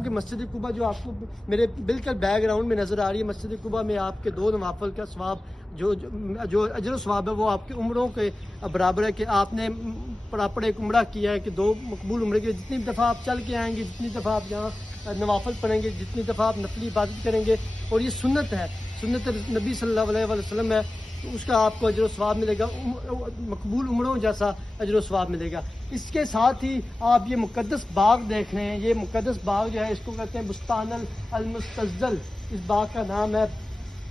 ہوں کہ مسجد قباء جو آپ کو میرے بالکل بیک گراؤنڈ میں نظر آ رہی ہے، مسجد قباء میں آپ کے 2 نوافل کا ثواب جو اجر و ثواب ہے وہ آپ کے عمروں کے برابر ہے، کہ آپ نے پراپر ایک عمرہ کیا ہے، کہ 2 مقبول عمرے کے جتنی دفعہ آپ چل کے آئیں گے، جتنی دفعہ آپ یہاں نوافل پڑھیں گے، جتنی دفعہ آپ نفلی عبادت کریں گے، اور یہ سنت ہے، سنت نبی صلی اللہ علیہ وسلم ہے، اس کا آپ کو اجر و ثواب ملے گا، مقبول عمروں جیسا اجر و ثواب ملے گا۔ اس کے ساتھ ہی آپ یہ مقدس باغ دیکھ رہے ہیں، یہ مقدس باغ جو ہے اس کو کہتے ہیں بستان المستزل، اس باغ کا نام ہے،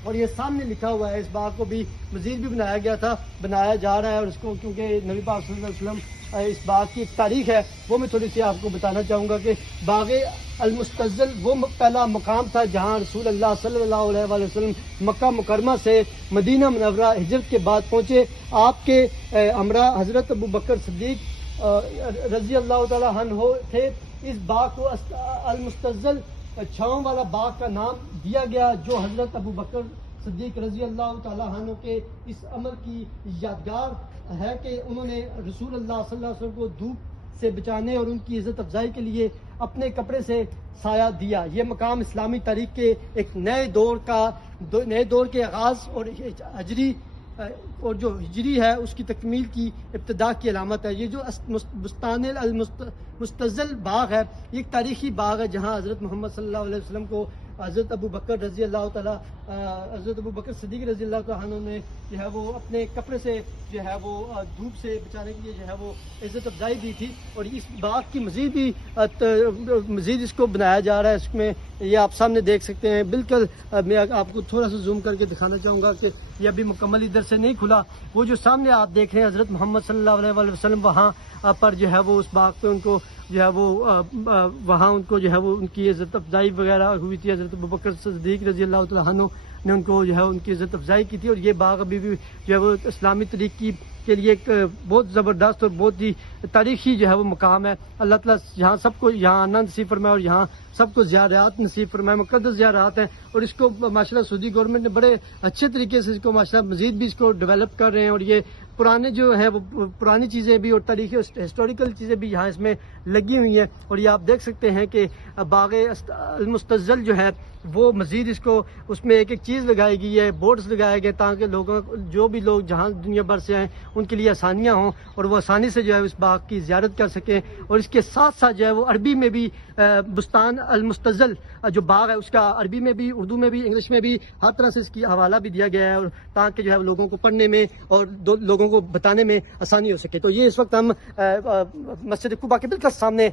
اور یہ سامنے لکھا ہوا ہے۔ اس باغ کو بھی مزید بھی بنایا گیا تھا، بنایا جا رہا ہے، اور اس کو کیونکہ نبی پاک صلی اللہ علیہ وسلم اس باغ کی ایک تاریخ ہے وہ میں تھوڑی سی آپ کو بتانا چاہوں گا کہ باغ المستزل وہ پہلا مقام تھا جہاں رسول اللہ صلی اللہ علیہ وآلہ وسلم مکہ مکرمہ سے مدینہ منورہ ہجرت کے بعد پہنچے۔ آپ کے ہمراہ حضرت ابو بکر صدیق رضی اللہ تعالیٰ عنہ تھے۔ اس باغ کو المستزل چھاؤں والا باغ کا نام دیا گیا، جو حضرت ابو بکر صدیق رضی اللہ تعالیٰ عنہ کے اس عمل کی یادگار ہے کہ انہوں نے رسول اللہ صلی اللہ علیہ وسلم کو دھوپ سے بچانے اور ان کی عزت افزائی کے لیے اپنے کپڑے سے سایہ دیا۔ یہ مقام اسلامی تاریخ کے ایک نئے دور کے آغاز اور ہجری اور جو ہجری ہے اس کی تکمیل کی ابتدا کی علامت ہے۔ یہ جو بستان المستزل باغ ہے یہ ایک تاریخی باغ ہے جہاں حضرت محمد صلی اللہ علیہ وسلم کو حضرت ابو بکر صدیق رضی اللہ تعالیٰ عنہ نے جو ہے وہ اپنے کپڑے سے جو ہے وہ دھوپ سے بچانے کے لیے جو ہے وہ عزت افزائی دی تھی، اور اس باغ کی مزید اس کو بنایا جا رہا ہے۔ اس میں یہ آپ سامنے دیکھ سکتے ہیں، بالکل میں آپ کو تھوڑا سا زوم کر کے دکھانا چاہوں گا کہ یہ ابھی مکمل ادھر سے نہیں کھلا۔ وہ جو سامنے آپ دیکھ رہے ہیں حضرت محمد صلی اللہ علیہ وآلہ وسلم وہاں پر جو ہے وہ اس باغ پہ ان کو جو ہے وہ وہاں ان کو جو ہے وہ ان کی عزت افزائی وغیرہ ہوئی تھی۔ حضرت ابو بکر صدیق رضی اللہ تعالیٰ عنہ نے ان کو جو ہے ان کی عزت افزائی کی تھی، اور یہ باغ ابھی بھی جو ہے وہ اسلامی طریقے کے لیے ایک بہت زبردست اور بہت ہی تاریخی جو ہے وہ مقام ہے۔ اللہ تعالیٰ یہاں سب کو یہاں آنا نصیب فرمائے اور یہاں سب کو زیارات نصیب فرمائے، مقدس زیارات ہیں، اور اس کو ماشاءاللہ سعودی گورنمنٹ نے بڑے اچھے طریقے سے اس کو ماشاءاللہ مزید بھی اس کو ڈیولپ کر رہے ہیں، اور یہ پرانے جو ہے وہ پرانی چیزیں بھی اور تاریخی ہسٹوریکل چیزیں بھی یہاں اس میں لگی ہوئی ہیں، اور یہ آپ دیکھ سکتے ہیں کہ باغ المستزل جو ہے وہ مزید اس میں ایک چیز لگائی گئی ہے، بورڈز لگائے گئے تاکہ جو بھی لوگ جہاں دنیا بھر سے آئیں ان کے لیے آسانیاں ہوں اور وہ آسانی سے جو ہے اس باغ کی زیارت کر سکیں۔ اور اس کے ساتھ ساتھ جو ہے وہ عربی میں بھی بستان المستزل جو باغ ہے اس کا عربی میں بھی، اردو میں بھی، انگلش میں بھی ہر طرح سے اس کی حوالہ بھی دیا گیا ہے، اور تاکہ جو ہے لوگوں کو پڑھنے میں اور لوگوں کو بتانے میں آسانی ہو سکے۔ تو یہ اس وقت ہم مسجد قباء کے بالکل سامنے